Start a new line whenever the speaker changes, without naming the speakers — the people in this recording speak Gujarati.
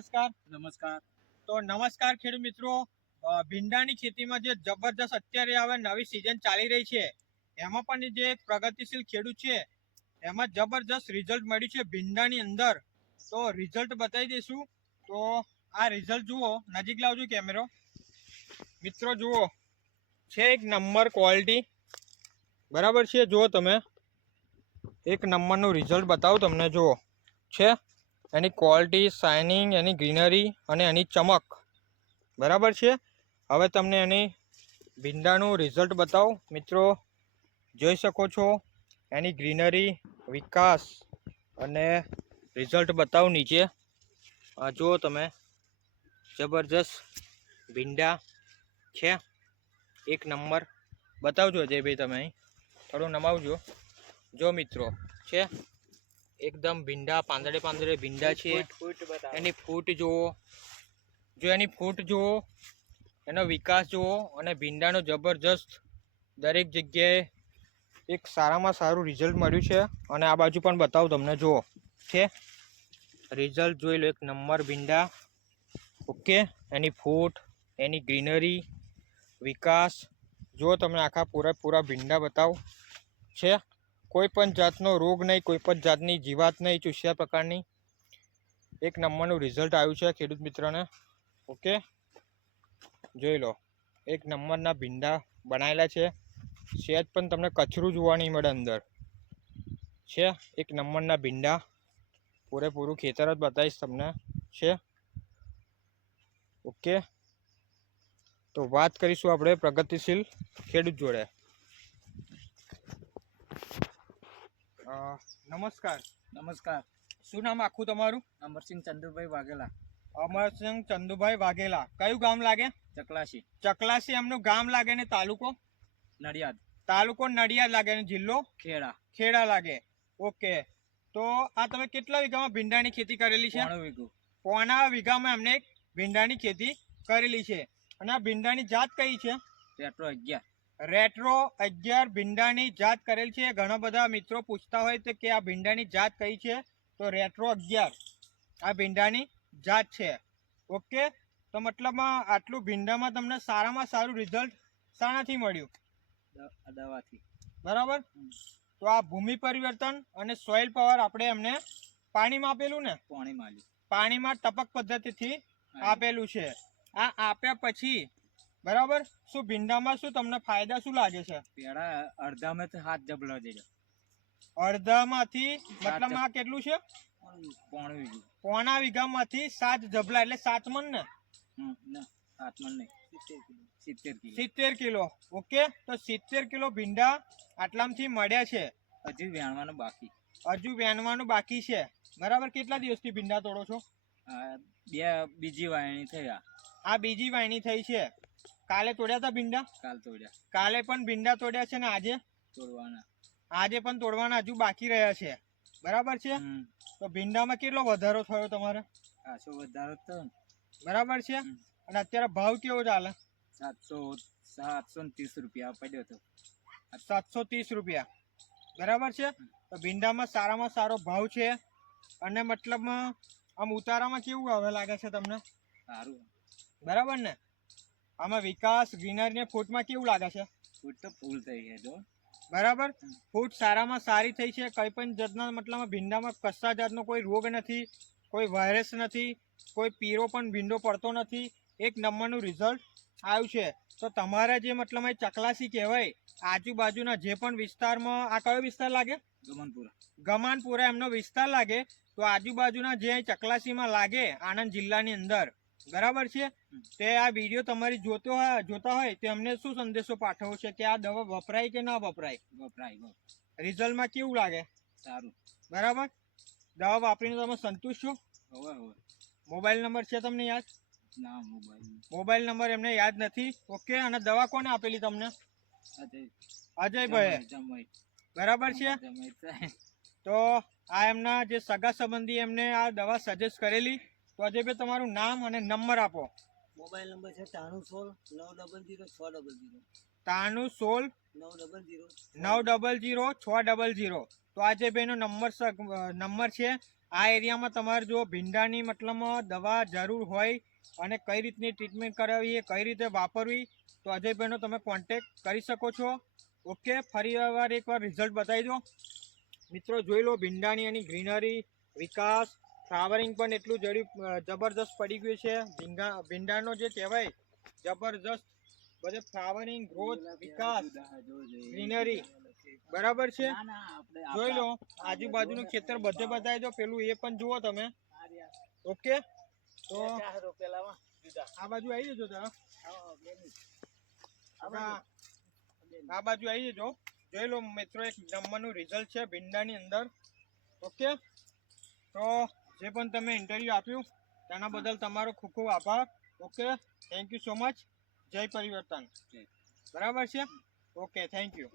નમસ્કાર.
નમસ્કાર.
તો નમસ્કાર ખેડૂત મિત્રો. ભીંડાની ખેતીમાં જે જબરજસ્ત અત્યારે હવે નવી સિઝન ચાલી રહી છે એમાં પણ જે પ્રગતિશીલ ખેડૂત છે એમાં જબરજસ્ત રિઝલ્ટ મળ્યું છે ભીંડાની અંદર. તો રિઝલ્ટ બતાવી દઈશું. તો આ રિઝલ્ટ જુઓ નજીક લાવજો કેમેરો મિત્રો જુઓ છે એક નંબર ક્વોલિટી બરાબર છે? જુઓ તમે. એક નંબરનું રિઝલ્ટ બતાવું તમને જુઓ. છે? એની ક્વોલિટી શાઇનિંગ એની ગ્રીનરી અને એની ચમક. બરાબર છે? હવે તમને એની ભીંડાનું રિઝલ્ટ બતાવું. મિત્રો, જોઈ શકો છો, એની ગ્રીનરી વિકાસ અને રિઝલ્ટ બતાવું નીચે. જુઓ તમે, જબરજસ્ત ભીંડા છે. એક નંબર. બતાવજો જે ભાઈ તમે થોડું નમાવજો. જો મિત્રો, છે? એકદમ ભીંડા પાંદડે પાંદડે ભીંડા છે. એની ફૂટ જુઓ. જો એની ફૂટ જુઓ એનો વિકાસ જુઓ અને ભીંડાનો જબરજસ્ત દરેક જગ્યાએ એક સારામાં સારું રિઝલ્ટ મળ્યું છે. અને આ બાજુ પણ બતાવું તમને જુઓ. છે? રિઝલ્ટ જોઈ લો એક નંબર ભીંડા. ઓકે એની ફૂટ એની ગ્રીનરી વિકાસ. જો તમને આખા પૂરેપૂરા ભીંડા બતાવો. છે? કોઈ પણ જાતનો રોગ નહીં કોઈ પણ જાતની જીવાત નહીં ચૂસ્યા પ્રકારની. એક નંબરનું રિઝલ્ટ આવ્યું છે ખેડૂત મિત્રોને. ઓકે? જોઈ લો. એક નંબરના ભીંડા બનાવેલા છે. સેજ પણ તમને કચરું જોવા નહીં મળે અંદર. છે? એક નંબરના ભીંડા. પૂરેપૂરું ખેતર જ બતાવીશ તમને. છે? ઓકે? તો વાત કરીશું આપણે પ્રગતિશીલ ખેડૂત જોડે. નમસ્કાર.
નમસ્કાર.
શું નામ આખું તમારું?
અમરસિંહ ચંદુભાઈ વાઘેલા.
અમરસિંહ ચંદુભાઈ વાઘેલા. કયું ગામ લાગે?
ચકલાસી
ચકલાસી એમનું ગામ લાગે ને તાલુકો?
નડિયાદ.
તાલુકો નડિયાદ લાગે ને જિલ્લો?
ખેડા.
ખેડા લાગે. ઓકે. તો આ તમે કેટલા વીઘામાં ભીંડાની ખેતી કરેલી છે?
પોણું વીઘું.
પોણા વીઘામાં એમને ભીંડાની ખેતી કરેલી છે. અને આ ભીંડાની જાત કઈ છે?
પેટ્રો અગિયાર.
રેટ્રો અગિયાર ભીંડાની જાત કરેલ છે. ઘણા બધા મિત્રો પૂછતા હોય તો કે આ ભીંડાની જાત કઈ છે? તો રેટ્રો અગિયાર આ ભીંડાની જાત છે. ઓકે? તો મતલબમાં આટલું ભીંડામાં તમને સારામાં સારું રિઝલ્ટ શાનાથી મળ્યું?
દવાથી.
બરાબર? તો આ ભૂમિ પરિવર્તન અને સોઇલ પાવર આપણે એમને પાણીમાં આપેલું ને?
પાણીમાં
પાણીમાં ટપક પદ્ધતિથી આપેલું છે. આ આપ્યા પછી બરાબર? શું ભીંડામાં શું તમને ફાયદા શું લાગે છે?
પેડા અડધામાં હાથ જબલો જજો
અડધામાંથી મતલબ આ કેટલું છે?
પોણું વીઘું.
પોણા વીઘામાંથી સાત જબલા એટલે સાત મણ ને?
સાત ના નહીં. સિત્તેર કિલો.
સિત્તેર કિલો. ઓકે? તો સિત્તેર કિલો ભીંડા આટલામાંથી મળ્યા છે.
હજુ વેણવાનું બાકી.
હજુ વેણવાનું બાકી છે. બરાબર? કેટલા દિવસથી ભીંડા તોડો છો?
બે બીજી વાયણી થઈ
આ બીજી વાયણી થઈ છે. કાલે તોડ્યા હતા ભીંડા?
કાલ તોડ્યા.
કાલે પણ ભીંડા તોડ્યા છે ને આજે?
તોડવાના.
આજે પણ તોડવાના હજુ બાકી રહ્યા છે. બરાબર છે? તો ભીંડામાં કેટલો વધારો થયો તમારે?
ખાસો વધારો તો
બરાબર છે? અને અત્યારે ભાવ કેવો ચાલે?
સાતસો સાતસો ત્રીસ રૂપિયા પડ્યો હતો
સાતસો ત્રીસ રૂપિયા. બરાબર છે? તો ભીંડામાં સારામાં સારો ભાવ છે? અને મતલબમાં આમ ઉતારામાં કેવું હવે લાગે છે તમને?
સારું.
બરાબર ને? આમાં વિકાસ ગ્રીનરી ને ફૂટમાં કેવું લાગે છે?
ફૂટ તો ફૂલ થઈ છે જો.
બરાબર? ફૂટ સારામાં સારી થઈ છે કંઈ પણ જાતના મતલબમાં ભીંડામાં કશા જાતનો કોઈ રોગ નથી કોઈ વાયરસ નથી કોઈ પીરો પણ ભીંડો પડતો નથી. એક નંબરનું રિઝલ્ટ આવ્યું છે. તો તમારે જે મતલબ એ ચકલાસી કહેવાય આજુબાજુના જે પણ વિસ્તારમાં આ કયો વિસ્તાર લાગે?
ગમનપુરા.
ગમાનપુરા એમનો વિસ્તાર લાગે તો આજુબાજુના જે ચકલાસીમાં લાગે આણંદ જિલ્લાની અંદર બરાબર છે? તે આ વીડિયો તમારી જોતો હોય જોતા હોય તો એમને શું સંદેશો પાઠવવો છે? કે આ દવા વપરાય કે ના વપરાય?
વપરાય
રિઝલ્ટમાં કેવું લાગે?
સારું.
બરાબર? દવા વાપરીને તમે સંતુષ્ટ છો?
હવે હવે.
મોબાઈલ નંબર છે તમને યાદ?
ના મોબાઈલ
મોબાઈલ નંબર એમને યાદ નથી? ઓકે અને દવા કોને આપેલી તમને? અજયભાઈ બરાબર છે? તો આ એમના જે સગા સંબંધી એમને આ દવા સજેસ્ટ કરેલી. તો અજયભાઈ તમારું નામ અને નંબર આપો.
મોબાઈલ નંબર છે ત્રાણું સોળ નવ ડબલ જીરો છ ડબલ જીરો.
ત્રાણું સોળ
નવ ડબલ જીરો
નવ ડબલ જીરો છ ડબલ જીરો. તો અજયભાઈનો નંબર નંબર છે. આ એરિયામાં તમારે જો ભીંડાની મતલબમાં દવા જરૂર હોય અને કઈ રીતની ટ્રીટમેન્ટ કરાવવી એ કઈ રીતે વાપરવી તો અજયભાઈનો તમે કોન્ટેક કરી શકો છો. ઓકે ફરી વાર એકવાર રિઝલ્ટ બતાવી દો. મિત્રો જોઈ લો ભીંડાની એની ગ્રીનરી વિકાસ ફ્લાવરિંગ પણ એટલું જડી જબરદસ્ત પડી ગયું છે. ભીંગા ભીંડાનો જે કહેવાય જબરદસ્ત બધે ફ્લાવરિંગ ગ્રોથ વિકાસ ગ્રીનરી. બરાબર છે? જોઈ લો આજુબાજુનું ખેતર બધે બતાવી દો પેલું એ પણ જુઓ તમે. ઓકે? તો આ બાજુ આવી જજો આ આ બાજુ આવી જજો. જોઈ લો મિત્રો એક નંબરનું રિઝલ્ટ છે ભીંડાની અંદર. ઓકે? તો જે પણ તમે ઇન્ટરવ્યૂ આપ્યું તેના બદલ તમારો ખૂબ ખૂબ આભાર. Okay thank you so much જય પરિવર્તન. બરાબર છે? Okay thank you